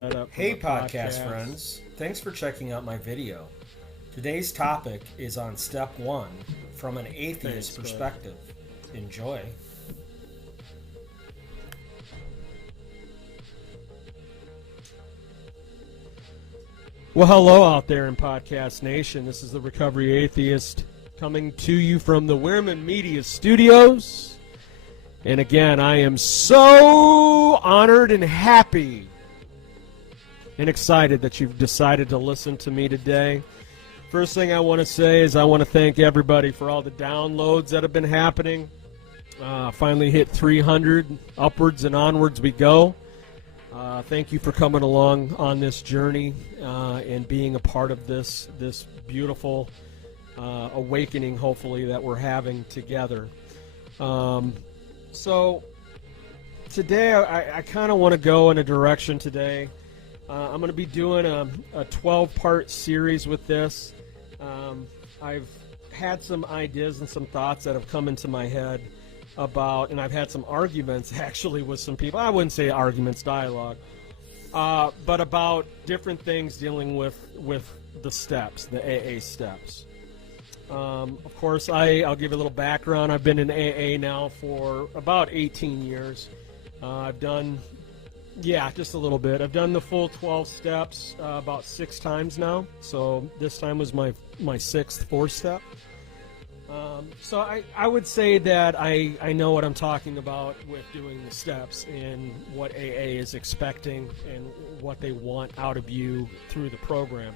Hey podcast friends, thanks for checking out my video. Today's topic is on step 1 from an atheist perspective. Enjoy. Well, hello out there in Podcast Nation. This is the Recovery Atheist coming to you from the Wierman Media Studios. And again, I am so honored and happy and excited that you've decided to listen to me today. First thing I want to say is I want to thank everybody for all the downloads that have been happening. Finally hit 300, upwards and onwards we go. Thank you for coming along on this journey and being a part of this beautiful awakening, hopefully, that we're having together. So today I kind of want to go in a direction today. I'm going to be doing a 12-part series with this. I've had some ideas and some thoughts that have come into my head about, and I've had some arguments actually with some people. I wouldn't say arguments, dialogue, but about different things dealing with the steps, the AA steps. Of course, I'll give you a little background. I've been in AA now for about 18 years. I've done, just a little bit. I've done the full 12 steps about 6 times now. So this time was my 6th 4-step. So I would say that I know what I'm talking about with doing the steps and what AA is expecting and what they want out of you through the program.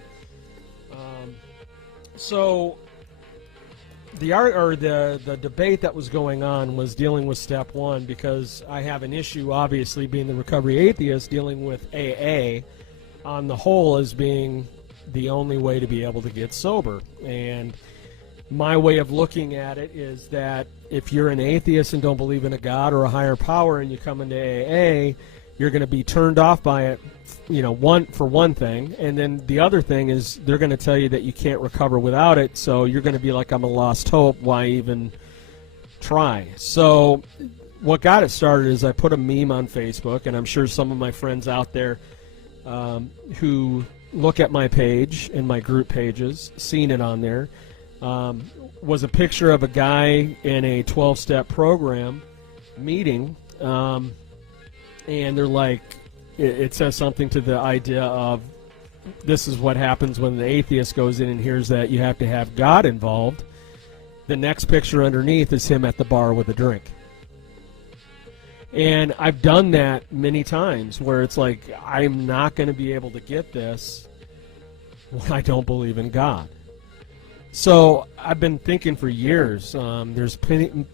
So the debate that was going on was dealing with step 1, because I have an issue, obviously, being the recovery atheist, dealing with AA on the whole as being the only way to be able to get sober. And my way of looking at it is that if you're an atheist and don't believe in a God or a higher power and you come into AA, you're going to be turned off by it, for one thing. And then the other thing is they're going to tell you that you can't recover without it, so you're going to be like, I'm a lost hope, why even try? So what got it started is I put a meme on Facebook, and I'm sure some of my friends out there who look at my page and my group pages, seen it on there, was a picture of a guy in a 12-step program meeting, and they're like, it says something to the idea of, this is what happens when the atheist goes in and hears that you have to have God involved. The next picture underneath is him at the bar with a drink. And I've done that many times where it's like, I'm not going to be able to get this when I don't believe in God. So I've been thinking for years, there's plenty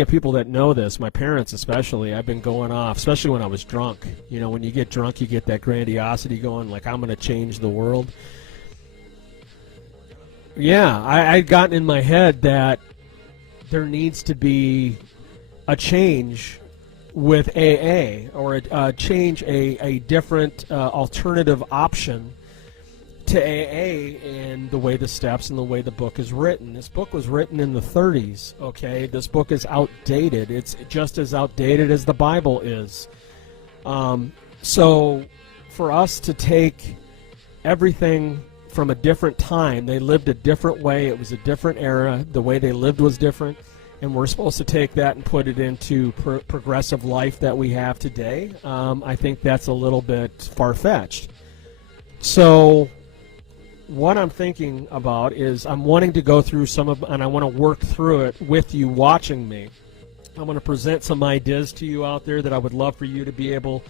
of people that know this, my parents especially. I've been going off, especially when I was drunk. When you get drunk, you get that grandiosity going, like, I'm going to change the world. Yeah, I'd gotten in my head that there needs to be a change with AA, or a change, a different alternative option to AA and the way the steps and the way the book is written. This book was written in the 30s, okay? This book is outdated. It's just as outdated as the Bible is. So for us to take everything from a different time, they lived a different way, it was a different era, the way they lived was different, and we're supposed to take that and put it into progressive life that we have today. I think that's a little bit far-fetched. So what I'm thinking about is I'm wanting to go through and I want to work through it with you watching me. I'm going to present some ideas to you out there that I would love for you to be able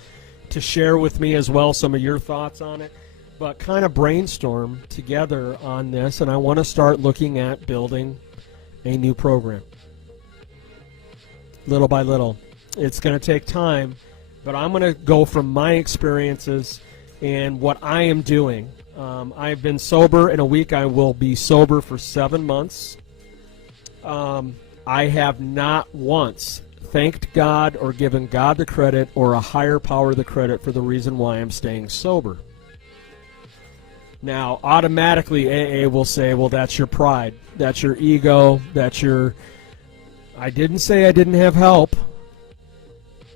to share with me as well, some of your thoughts on it, but kind of brainstorm together on this, and I want to start looking at building a new program. Little by little. It's going to take time, but I'm going to go from my experiences and what I am doing. I've been sober in a week. I will be sober for 7 months. I have not once thanked God or given God the credit or a higher power the credit for the reason why I'm staying sober. Now, automatically AA will say, well, that's your pride. That's your ego. That's your... I didn't say I didn't have help.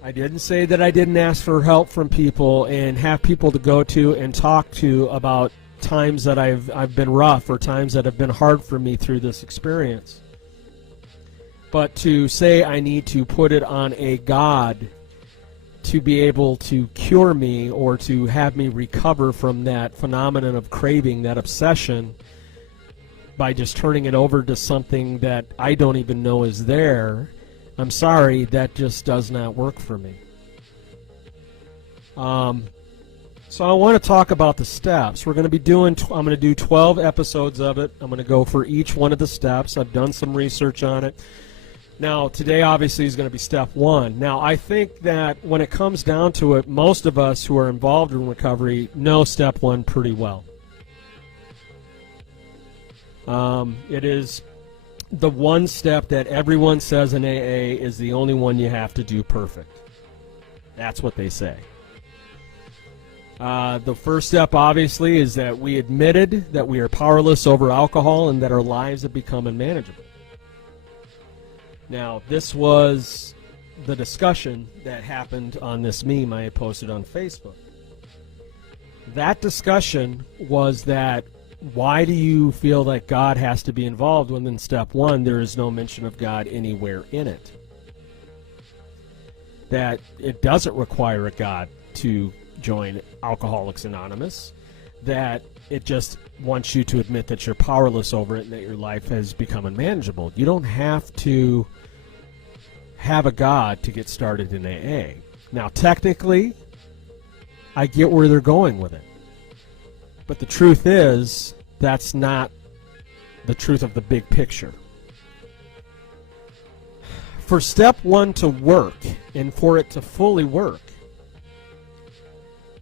I didn't say that I didn't ask for help from people and have people to go to and talk to about times that I've been rough or times that have been hard for me through this experience. But to say I need to put it on a God to be able to cure me or to have me recover from that phenomenon of craving, that obsession, by just turning it over to something that I don't even know is there, I'm sorry, that just does not work for me. So I want to talk about the steps. We're going to be doing, I'm going to do 12 episodes of it. I'm going to go for each one of the steps. I've done some research on it. Now, today obviously is going to be step 1. Now, I think that when it comes down to it, most of us who are involved in recovery know step 1 pretty well. It is the one step that everyone says in AA is the only one you have to do perfect. That's what they say. The first step, obviously, is that we admitted that we are powerless over alcohol and that our lives have become unmanageable. Now, this was the discussion that happened on this meme I had posted on Facebook. That discussion was that, why do you feel that God has to be involved when in step 1 there is no mention of God anywhere in it? That it doesn't require a God to join Alcoholics Anonymous, that it just wants you to admit that you're powerless over it and that your life has become unmanageable. You don't have to have a God to get started in AA. Now, technically, I get where they're going with it. But the truth is, that's not the truth of the big picture. For step 1 to work, and for it to fully work,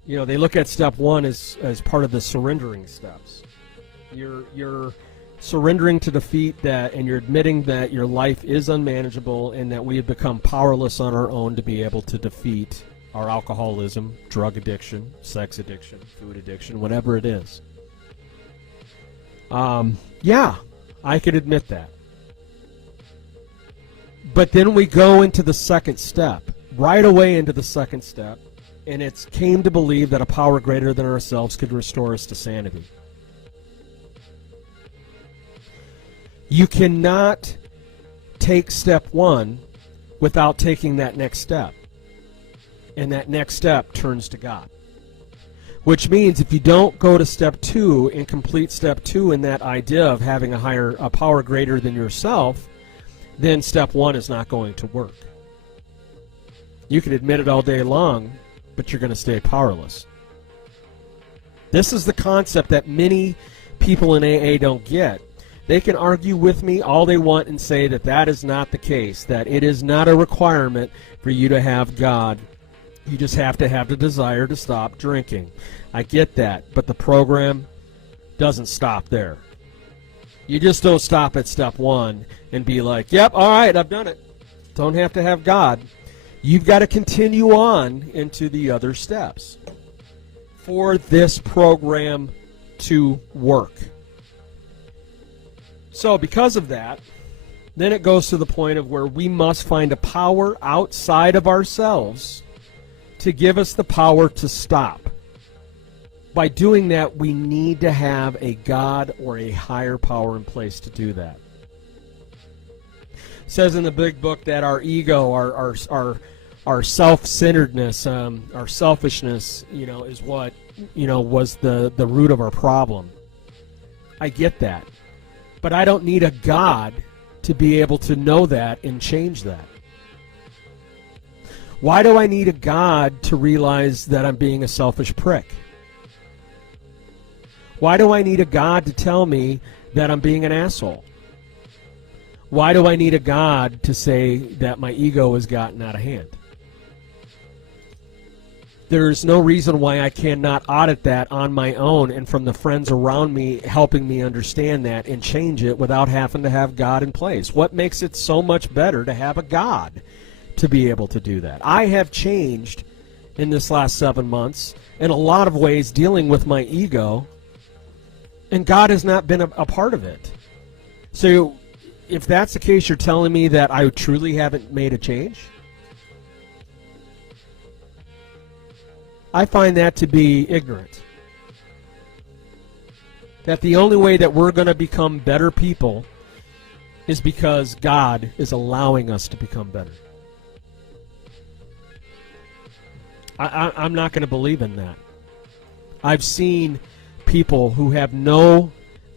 you know, they look at step 1 as part of the surrendering steps. You're surrendering to defeat that, and you're admitting that your life is unmanageable and that we have become powerless on our own to be able to defeat our alcoholism, drug addiction, sex addiction, food addiction, whatever it is. Yeah, I could admit that. But then we go into the second step, right away into the second step, and it's came to believe that a power greater than ourselves could restore us to sanity. You cannot take step 1 without taking that next step. And that next step turns to God. Which means if you don't go to step 2 and complete step 2 in that idea of having a power greater than yourself, then step 1 is not going to work. You can admit it all day long, but you're going to stay powerless. This is the concept that many people in AA don't get. They can argue with me all they want and say that that is not the case, that it is not a requirement for you to have God. You just have to have the desire to stop drinking. I get that, but the program doesn't stop there. You just don't stop at step 1 and be like, yep, all right, I've done it. Don't have to have God. You've got to continue on into the other steps for this program to work. So because of that, then it goes to the point of where we must find a power outside of ourselves to give us the power to stop. By doing that, we need to have a God or a higher power in place to do that. It says in the big book that our ego, our self-centeredness, our selfishness, is what, was the root of our problem. I get that. But I don't need a God to be able to know that and change that. Why do I need a God to realize that I'm being a selfish prick? Why do I need a God to tell me that I'm being an asshole? Why do I need a God to say that my ego has gotten out of hand? There's no reason why I cannot audit that on my own and from the friends around me helping me understand that and change it without having to have God in place. What makes it so much better to have a God to be able to do that? I have changed in this last 7 months in a lot of ways dealing with my ego, and God has not been a part of it. So if that's the case, you're telling me that I truly haven't made a change? I find that to be ignorant. That the only way that we're going to become better people is because God is allowing us to become better. I'm not going to believe in that. I've seen people who have no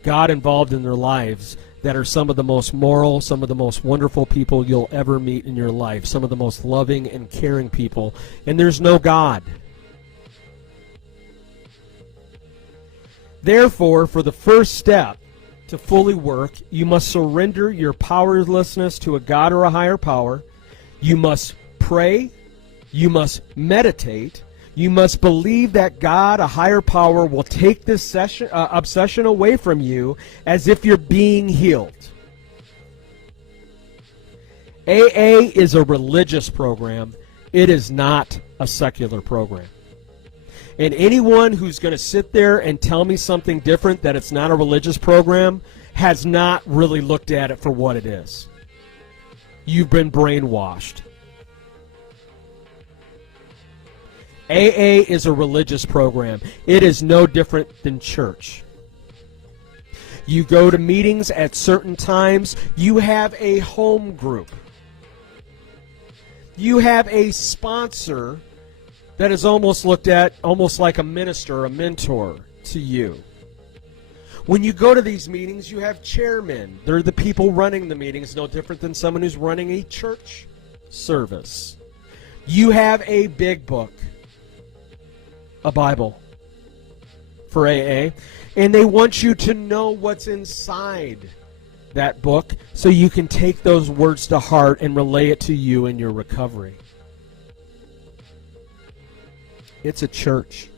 God involved in their lives that are some of the most moral, some of the most wonderful people you'll ever meet in your life, some of the most loving and caring people, and there's no God. Therefore, for the first step to fully work, you must surrender your powerlessness to a God or a higher power. You must pray. You must meditate. You must believe that God, a higher power, will take this obsession away from you as if you're being healed. AA is a religious program. It is not a secular program. And anyone who's going to sit there and tell me something different, that it's not a religious program, has not really looked at it for what it is. You've been brainwashed. AA is a religious program. It is no different than church. You go to meetings at certain times. You have a home group. You have a sponsor that is almost looked at almost like a minister, a mentor to you. When you go to these meetings, you have chairmen. They're the people running the meetings, no different than someone who's running a church service. You have a big book, a Bible for AA, and they want you to know what's inside that book so you can take those words to heart and relay it to you in your recovery. It's a church.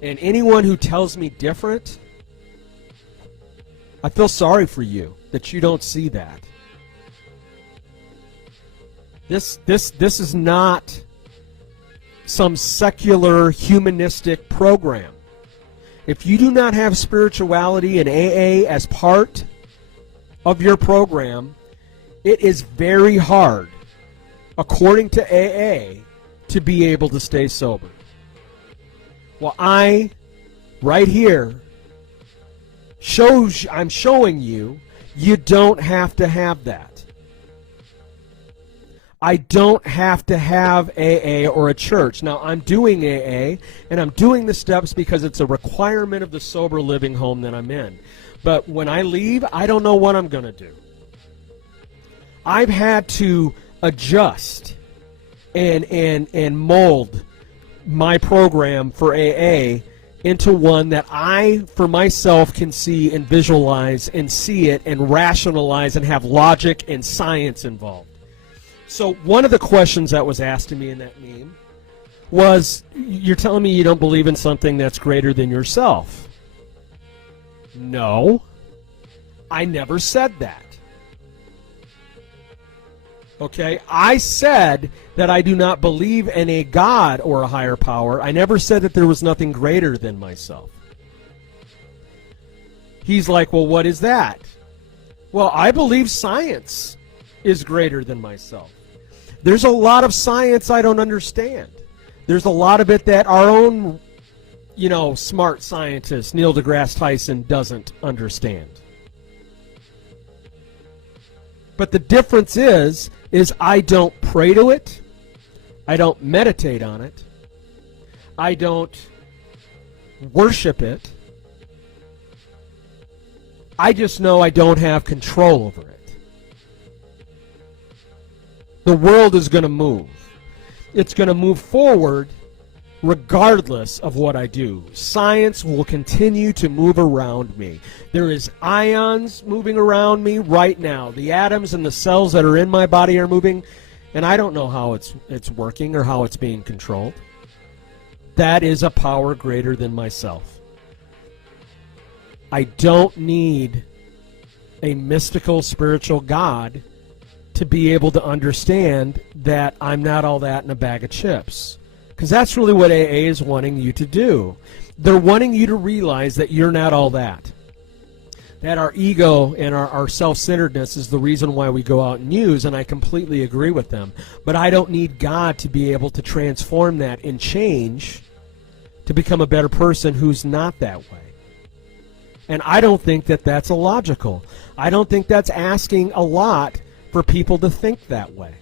And anyone who tells me different, I feel sorry for you that you don't see that. This is not some secular humanistic program. If you do not have spirituality and AA as part of your program, it is very hard, according to AA, to be able to stay sober. Well, right here, I'm showing you, you don't have to have that. I don't have to have AA or a church. Now, I'm doing AA, and I'm doing the steps because it's a requirement of the sober living home that I'm in. But when I leave, I don't know what I'm going to do. I've had to adjust and mold my program for AA into one that I, for myself, can see and visualize and see it and rationalize and have logic and science involved. So one of the questions that was asked to me in that meme was, you're telling me you don't believe in something that's greater than yourself? No, I never said that. Okay, I said that I do not believe in a God or a higher power. I never said that there was nothing greater than myself. He's like, well, what is that? Well, I believe science is greater than myself. There's a lot of science I don't understand. There's a lot of it that our own, smart scientist, Neil deGrasse Tyson, doesn't understand. But the difference is I don't pray to it. I don't meditate on it. I don't worship it. I just know I don't have control over it. The world is going to move. It's going to move forward regardless of what I do. Science will continue to move around me. There is ions moving around me right now. The atoms and the cells that are in my body are moving, and I don't know how it's working or how it's being controlled. That is a power greater than myself. I don't need a mystical spiritual God to be able to understand that I'm not all that in a bag of chips. Because that's really what AA is wanting you to do. They're wanting you to realize that you're not all that that our ego and our self-centeredness is the reason why we go out and use, and I completely agree with them. But I don't need God to be able to transform that and change to become a better person who's not that way. And I don't think that that's illogical. I don't think that's asking a lot for people to think that way.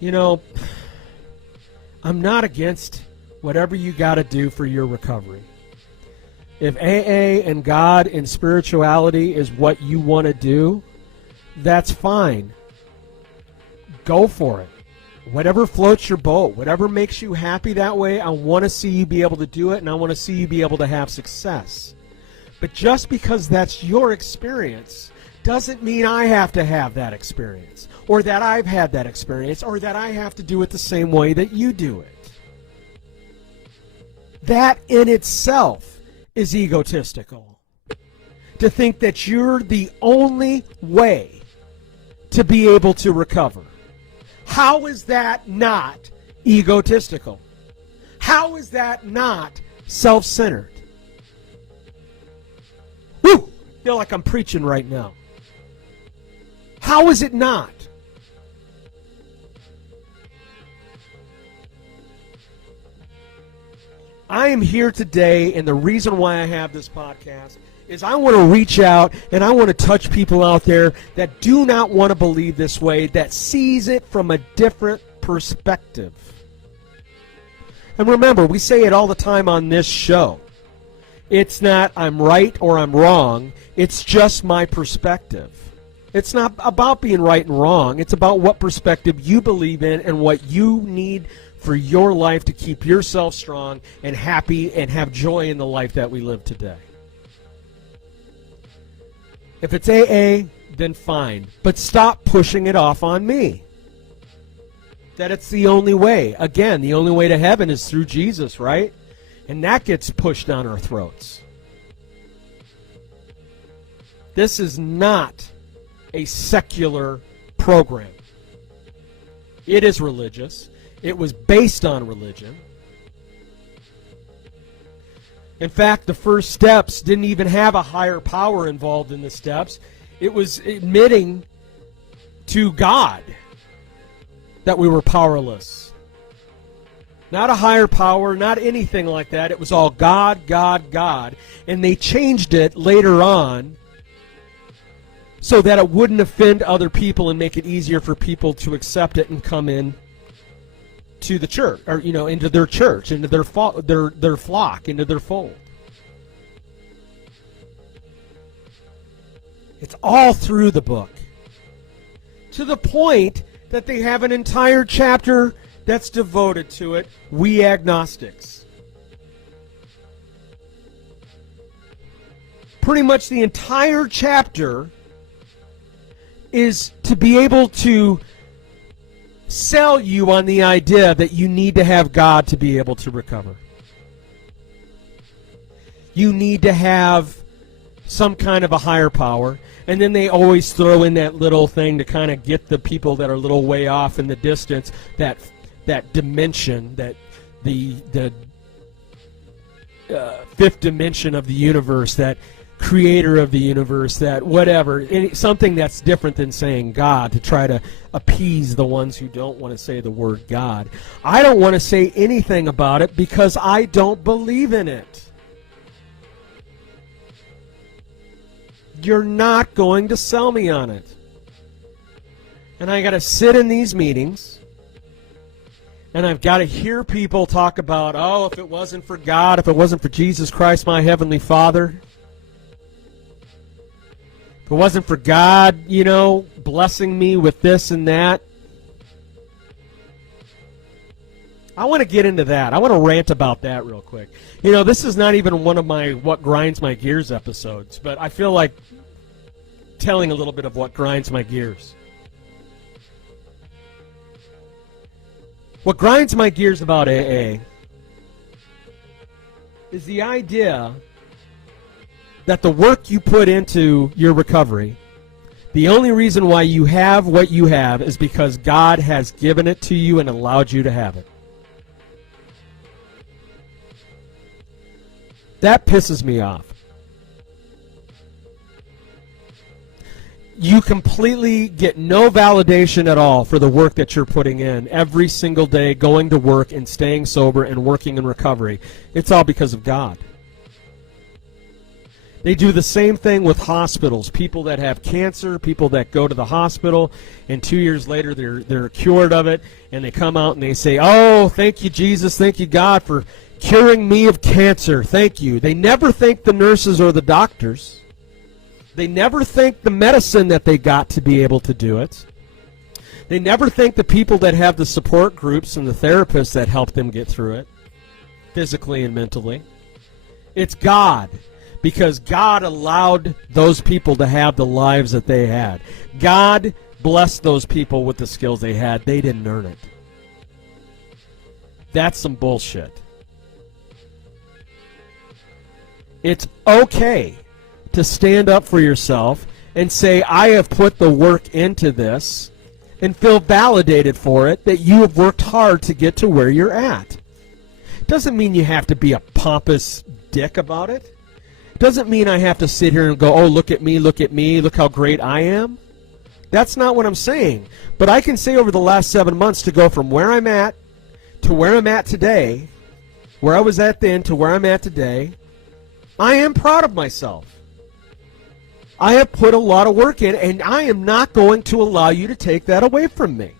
You know, I'm not against whatever you got to do for your recovery. If AA and God and spirituality is what you want to do, that's fine. Go for it. Whatever floats your boat, whatever makes you happy that way, I want to see you be able to do it, and I want to see you be able to have success. But just because that's your experience doesn't mean I have to have that experience, or that I've had that experience, or that I have to do it the same way that you do it. That in itself is egotistical. To think that you're the only way to be able to recover. How is that not egotistical? How is that not self-centered? Woo! I feel like I'm preaching right now. How is it not? I am here today, and the reason why I have this podcast is I want to reach out and I want to touch people out there that do not want to believe this way, that sees it from a different perspective. And remember, we say it all the time on this show. It's not I'm right or I'm wrong. It's just my perspective. It's not about being right and wrong. It's about what perspective you believe in and what you need for your life to keep yourself strong and happy and have joy in the life that we live today. If it's AA, then fine. But stop pushing it off on me. That it's the only way. Again, the only way to heaven is through Jesus, right? And that gets pushed down our throats. This is not a secular program. It is religious. It was based on religion. In fact, the first steps didn't even have a higher power involved in the steps. It was admitting to God that we were powerless. Not a higher power, not anything like that. It was all God, God, God. And they changed it later on so that it wouldn't offend other people and make it easier for people to accept it and come in to the church, or into their church, into their flock, into their fold. It's all through the book, to the point that they have an entire chapter that's devoted to it. We agnostics. Pretty much the entire chapter is to be able to sell you on the idea that you need to have God to be able to recover. You need to have some kind of a higher power. And then they always throw in that little thing to kind of get the people that are a little way off in the distance, that dimension, that the fifth dimension of the universe, that creator of the universe, that whatever, something that's different than saying God, to try to appease the ones who don't want to say the word God. I don't want to say anything about it because I don't believe in it. You're not going to sell me on it. And I got to sit in these meetings, and I've got to hear people talk about, oh, if it wasn't for God, if it wasn't for Jesus Christ, my Heavenly Father, if it wasn't for God, blessing me with this and that. I want to get into that. I want to rant about that real quick. This is not even one of my What Grinds My Gears episodes, but I feel like telling a little bit of what grinds my gears. What grinds my gears about AA is the idea that the work you put into your recovery, the only reason why you have what you have is because God has given it to you and allowed you to have it. That pisses me off. You completely get no validation at all for the work that you're putting in every single day, going to work and staying sober and working in recovery. It's all because of God. They do the same thing with hospitals. People that have cancer, people that go to the hospital, and 2 years later they're cured of it, and they come out and they say, "Oh, thank you, Jesus, thank you, God, for curing me of cancer. Thank you." They never thank the nurses or the doctors. They never thank the medicine that they got to be able to do it. They never thank the people that have the support groups and the therapists that help them get through it, physically and mentally. It's God, because God allowed those people to have the lives that they had. God blessed those people with the skills they had. They didn't earn it. That's some bullshit. It's okay to stand up for yourself and say, I have put the work into this, and feel validated for it, that you have worked hard to get to where you're at. Doesn't mean you have to be a pompous dick about it. Doesn't mean I have to sit here and go, oh, look at me, look how great I am. That's not what I'm saying. But I can say over the last 7 months, to go from where I'm at to where I'm at today, where I was at then to where I'm at today, I am proud of myself. I have put a lot of work in, and I am not going to allow you to take that away from me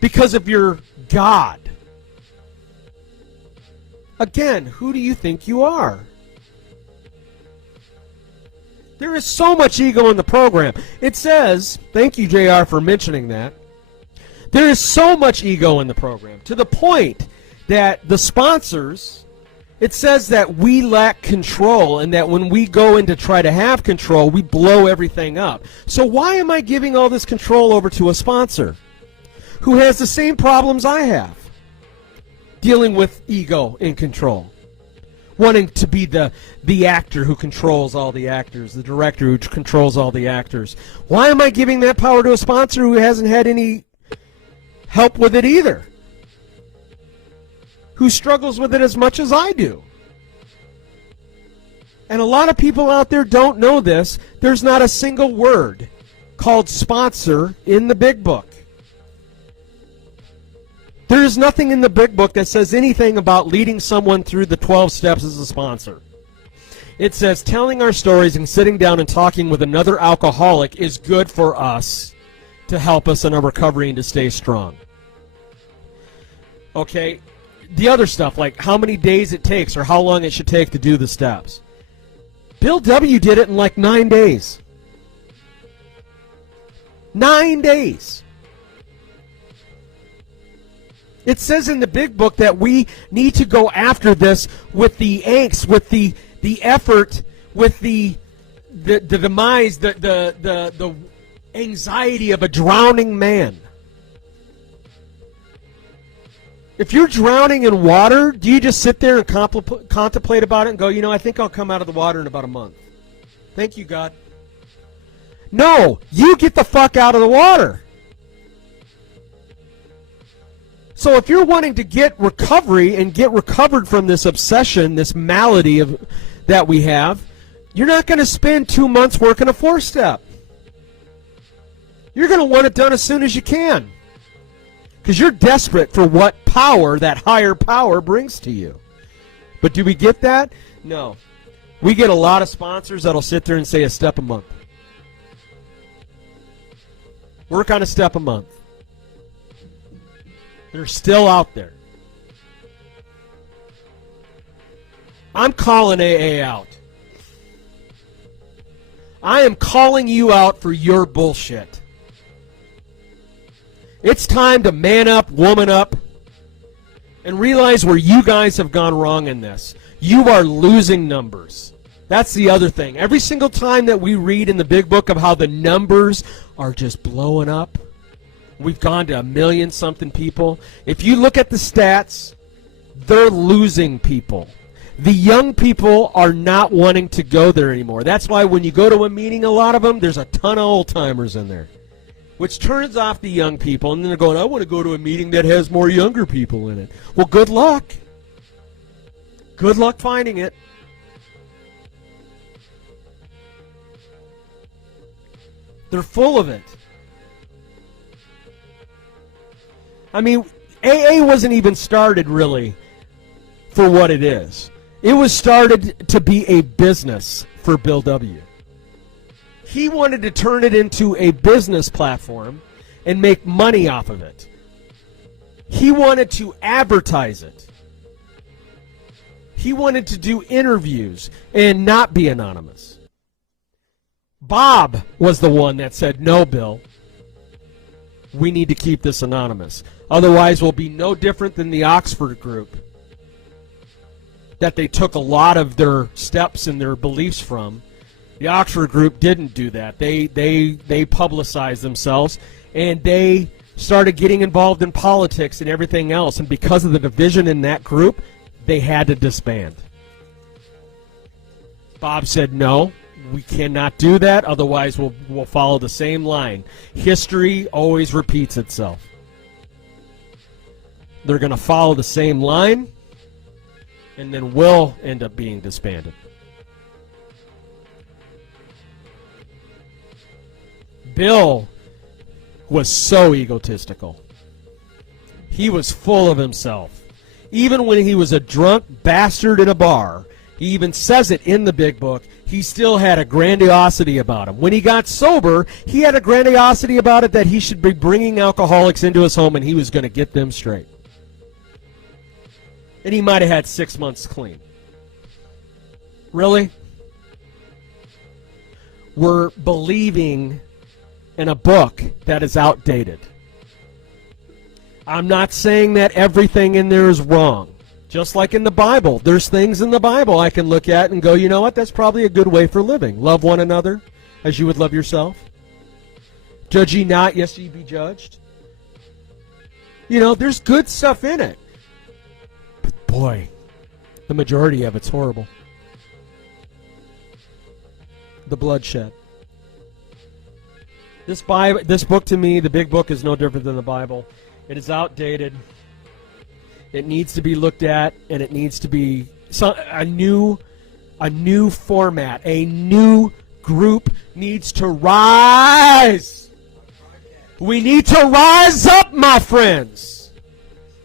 because of your God. Again, who do you think you are? There is so much ego in the program. It says, thank you, JR, for mentioning that. There is so much ego in the program, to the point that the sponsors, it says that we lack control, and that when we go in to try to have control, we blow everything up. So why am I giving all this control over to a sponsor who has the same problems I have, dealing with ego and control, wanting to be the actor who controls all the actors, the director who controls all the actors? Why am I giving that power to a sponsor who hasn't had any help with it either, who struggles with it as much as I do? And a lot of people out there don't know this. There's not a single word called sponsor in the big book. There is nothing in the big book that says anything about leading someone through the 12 steps as a sponsor. It says telling our stories and sitting down and talking with another alcoholic is good for us to help us in our recovery and to stay strong. Okay? The other stuff, like how many days it takes or how long it should take to do the steps. Bill W. did it in like 9 days. 9 days. It says in the big book that we need to go after this with the angst, with the effort, with the demise, the anxiety of a drowning man. If you're drowning in water, do you just sit there and contemplate about it and go, I think I'll come out of the water in about a month? Thank you, God. No, you get the fuck out of the water. So if you're wanting to get recovery and get recovered from this obsession, this malady that we have, you're not going to spend 2 months working a 4-step. You're going to want it done as soon as you can, because you're desperate for what power that higher power brings to you. But do we get that? No. We get a lot of sponsors that'll sit there and say a step a month. Work on a step a month. They're still out there. I'm calling AA out. I am calling you out for your bullshit. It's time to man up, woman up, and realize where you guys have gone wrong in this. You are losing numbers. That's the other thing. Every single time that we read in the big book of how the numbers are just blowing up, we've gone to 1 million something people. If you look at the stats, they're losing people. The young people are not wanting to go there anymore. That's why when you go to a meeting, a lot of them, there's a ton of old-timers in there, which turns off the young people, and then they're going, I want to go to a meeting that has more younger people in it. Well, good luck. Good luck finding it. They're full of it. I mean, AA wasn't even started really for what it is. It was started to be a business for Bill W. He wanted to turn it into a business platform and make money off of it. He wanted to advertise it. He wanted to do interviews and not be anonymous. Bob was the one that said, no, Bill, we need to keep this anonymous. Otherwise, we'll be no different than the Oxford group that they took a lot of their steps and their beliefs from. The Oxford group didn't do that. They publicized themselves, and they started getting involved in politics and everything else. And because of the division in that group, they had to disband. Bob said, no, we cannot do that. Otherwise, we'll follow the same line. History always repeats itself. They're going to follow the same line, and then we'll end up being disbanded. Bill was so egotistical. He was full of himself. Even when he was a drunk bastard in a bar, he even says it in the big book, he still had a grandiosity about him. When he got sober, he had a grandiosity about it that he should be bringing alcoholics into his home and he was going to get them straight. And he might have had 6 months clean. Really? We're believing in a book that is outdated. I'm not saying that everything in there is wrong. Just like in the Bible, there's things in the Bible I can look at and go, you know what, that's probably a good way for living. Love one another as you would love yourself. Judge ye not, yes ye be judged. You know, there's good stuff in it. But boy, the majority of it's horrible. The bloodshed. This book to me, the big book, is no different than the Bible. It is outdated. It needs to be looked at, and it needs to be a new format. A new group needs to rise. We need to rise up, my friends,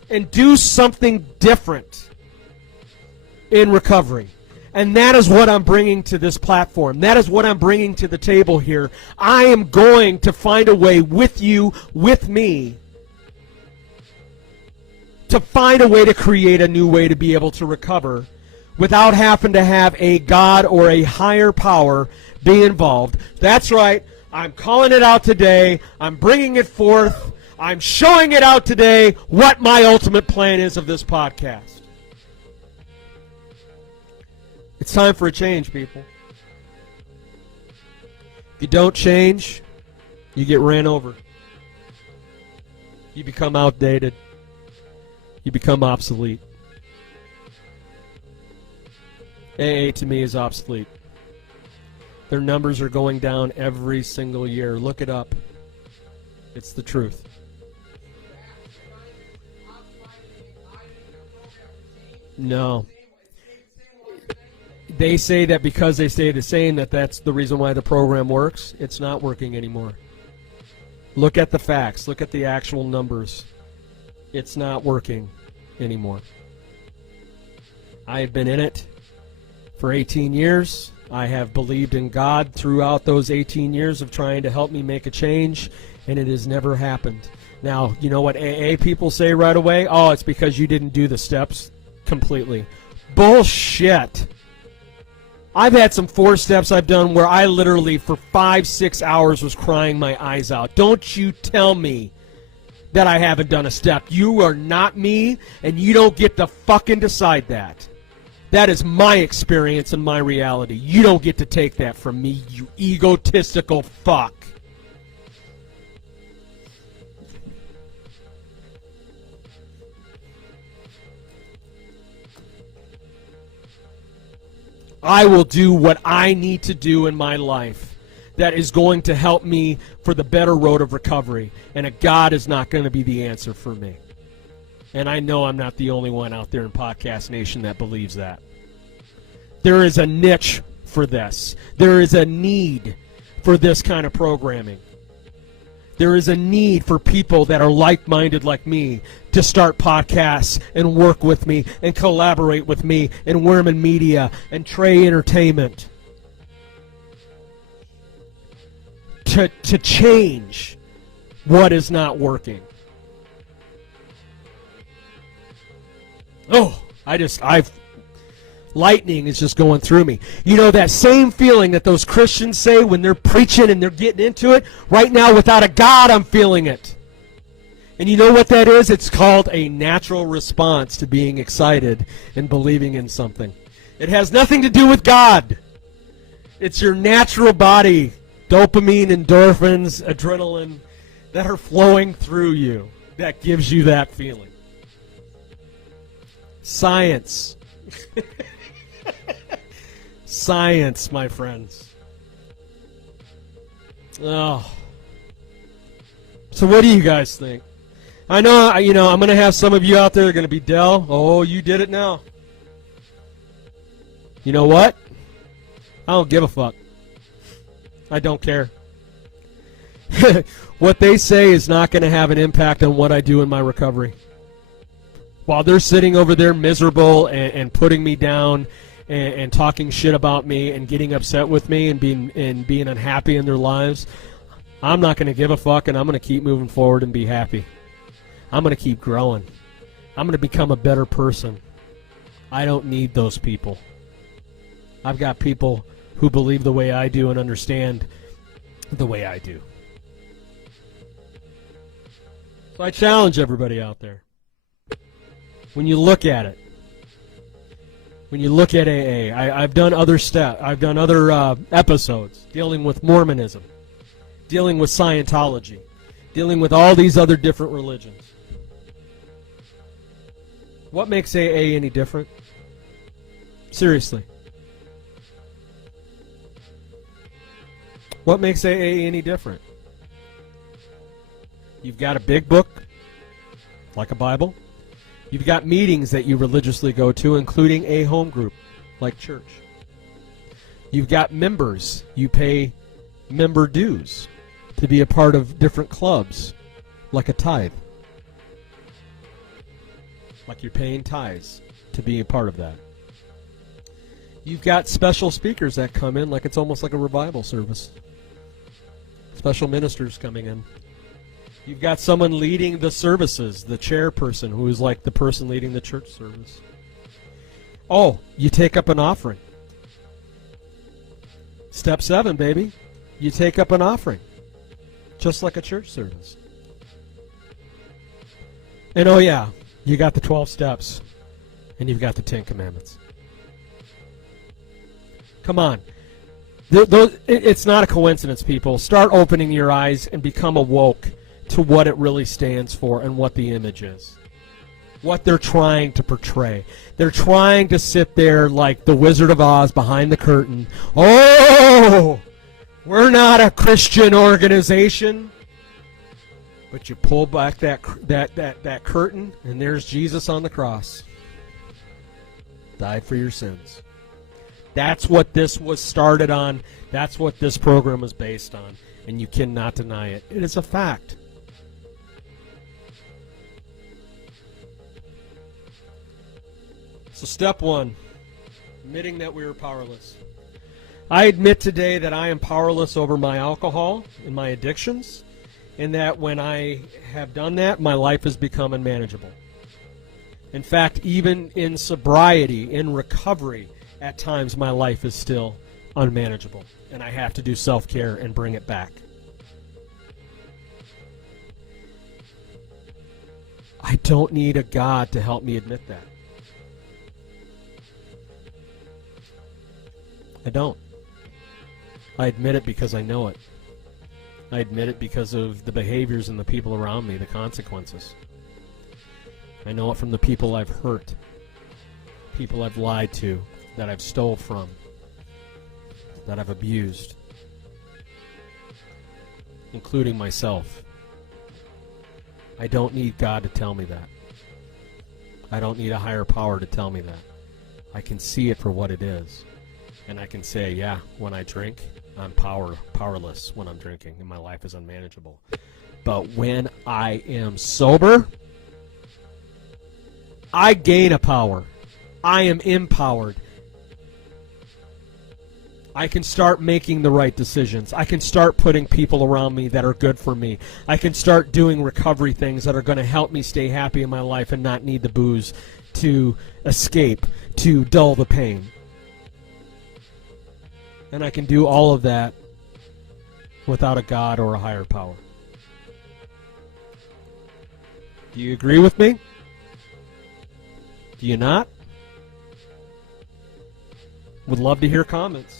and do something different in recovery. And that is what I'm bringing to this platform. That is what I'm bringing to the table here. I am going to find a way with you, with me, to find a way to create a new way to be able to recover without having to have a God or a higher power be involved. That's right. I'm calling it out today. I'm bringing it forth. I'm showing it out today what my ultimate plan is of this podcast. It's time for a change, people. If you don't change, you get ran over. You become outdated. You become obsolete. AA to me is obsolete. Their numbers are going down every single year. Look it up. It's the truth. No. They say that because they stay the same, that's the reason why the program works. It's not working anymore. Look at the facts. Look at the actual numbers. It's not working anymore. I have been in it for 18 years. I have believed in God throughout those 18 years of trying to help me make a change, and it has never happened. Now, you know what AA people say right away? Oh, it's because you didn't do the steps completely. Bullshit. I've had some 4 steps I've done where I literally for 5-6 hours was crying my eyes out. Don't you tell me that I haven't done a step. You are not me, and you don't get to fucking decide that. That is my experience and my reality. You don't get to take that from me, you egotistical fuck. I will do what I need to do in my life that is going to help me for the better road of recovery. And a God is not going to be the answer for me. And I know I'm not the only one out there in Podcast Nation that believes that. There is a niche for this. There is a need for this kind of programming. There is a need for people that are like-minded like me to start podcasts and work with me and collaborate with me in Wierman Media and Trey Entertainment to change what is not working. Lightning is just going through me. You know, that same feeling that those Christians say when they're preaching and they're getting into it, right now without a God, I'm feeling it. And you know what that is? It's called a natural response to being excited and believing in something. It has nothing to do with God. It's your natural body, dopamine, endorphins, adrenaline that are flowing through you that gives you that feeling. Science. Science, my friends. Oh. So what do you guys think? I know, I'm going to have some of you out there that are going to be Dell. Oh, you did it now. You know what? I don't give a fuck. I don't care. What they say is not going to have an impact on what I do in my recovery. While they're sitting over there miserable and putting me down and talking shit about me and getting upset with me and being unhappy in their lives, I'm not going to give a fuck, and I'm going to keep moving forward and be happy. I'm going to keep growing. I'm going to become a better person. I don't need those people. I've got people who believe the way I do and understand the way I do. So I challenge everybody out there. When you look at it, when you look at AA, I've done other episodes dealing with Mormonism, dealing with Scientology, dealing with all these other different religions. What makes AA any different? Seriously. What makes AA any different? You've got a big book, like a Bible. You've got meetings that you religiously go to, including a home group, like church. You've got members. You pay member dues to be a part of different clubs, like a tithe. Like you're paying tithes to be a part of that. You've got special speakers that come in, like it's almost like a revival service. Special ministers coming in. You've got someone leading the services, the chairperson, who is like the person leading the church service. Oh, you take up an offering. Step 7, baby. You take up an offering. Just like a church service. And oh yeah, you got the 12 steps. And you've got the 10 commandments. Come on. It's not a coincidence, people. Start opening your eyes and become awoke to what it really stands for and what the image is. What they're trying to portray. They're trying to sit there like the Wizard of Oz behind the curtain. Oh, we're not a Christian organization. But you pull back that curtain, and there's Jesus on the cross. Died for your sins. That's what this was started on. That's what this program was based on. And you cannot deny it. It is a fact. So step 1, admitting that we are powerless. I admit today that I am powerless over my alcohol and my addictions, and that when I have done that, my life has become unmanageable. In fact, even in sobriety, in recovery, at times my life is still unmanageable, and I have to do self-care and bring it back. I don't need a God to help me admit that. I don't. I admit it because I know it. I admit it because of the behaviors and the people around me, the consequences. I know it from the people I've hurt, people I've lied to, that I've stole from, that I've abused, including myself. I don't need God to tell me that. I don't need a higher power to tell me that. I can see it for what it is. And I can say, yeah, when I drink, I'm powerless when I'm drinking, and my life is unmanageable. But when I am sober, I gain a power. I am empowered. I can start making the right decisions. I can start putting people around me that are good for me. I can start doing recovery things that are going to help me stay happy in my life and not need the booze to escape, to dull the pain. And I can do all of that without a God or a higher power. Do you agree with me? Do you not? Would love to hear comments.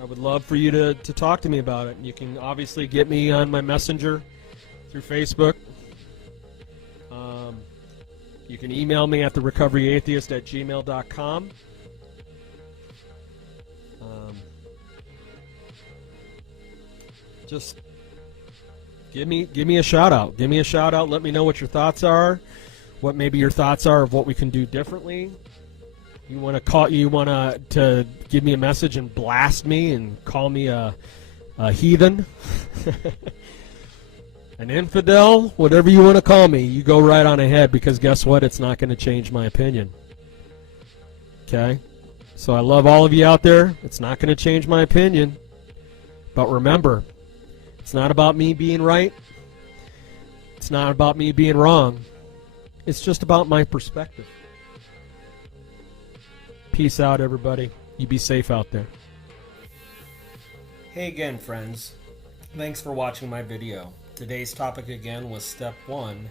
I would love for you to talk to me about it. You can obviously get me on my messenger through Facebook. You can email me at therecoveryatheist@gmail.com. Just give me a shout out. Give me a shout out. Let me know what your thoughts are. What maybe your thoughts are of what we can do differently. You want to call? You want to give me a message and blast me and call me a heathen, an infidel, whatever you want to call me. You go right on ahead, because guess what? It's not going to change my opinion. Okay? So I love all of you out there. It's not going to change my opinion. But remember, it's not about me being right. It's not about me being wrong. It's just about my perspective. Peace out, everybody. You be safe out there. Hey again, friends. Thanks for watching my video. Today's topic again was Step 1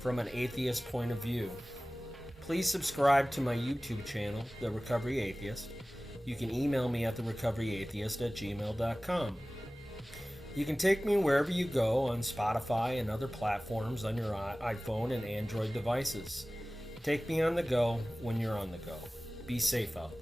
from an atheist point of view. Please subscribe to my YouTube channel, The Recovery Atheist. You can email me at therecoveryatheist@gmail.com. You can take me wherever you go on Spotify and other platforms on your iPhone and Android devices. Take me on the go when you're on the go. Be safe out there.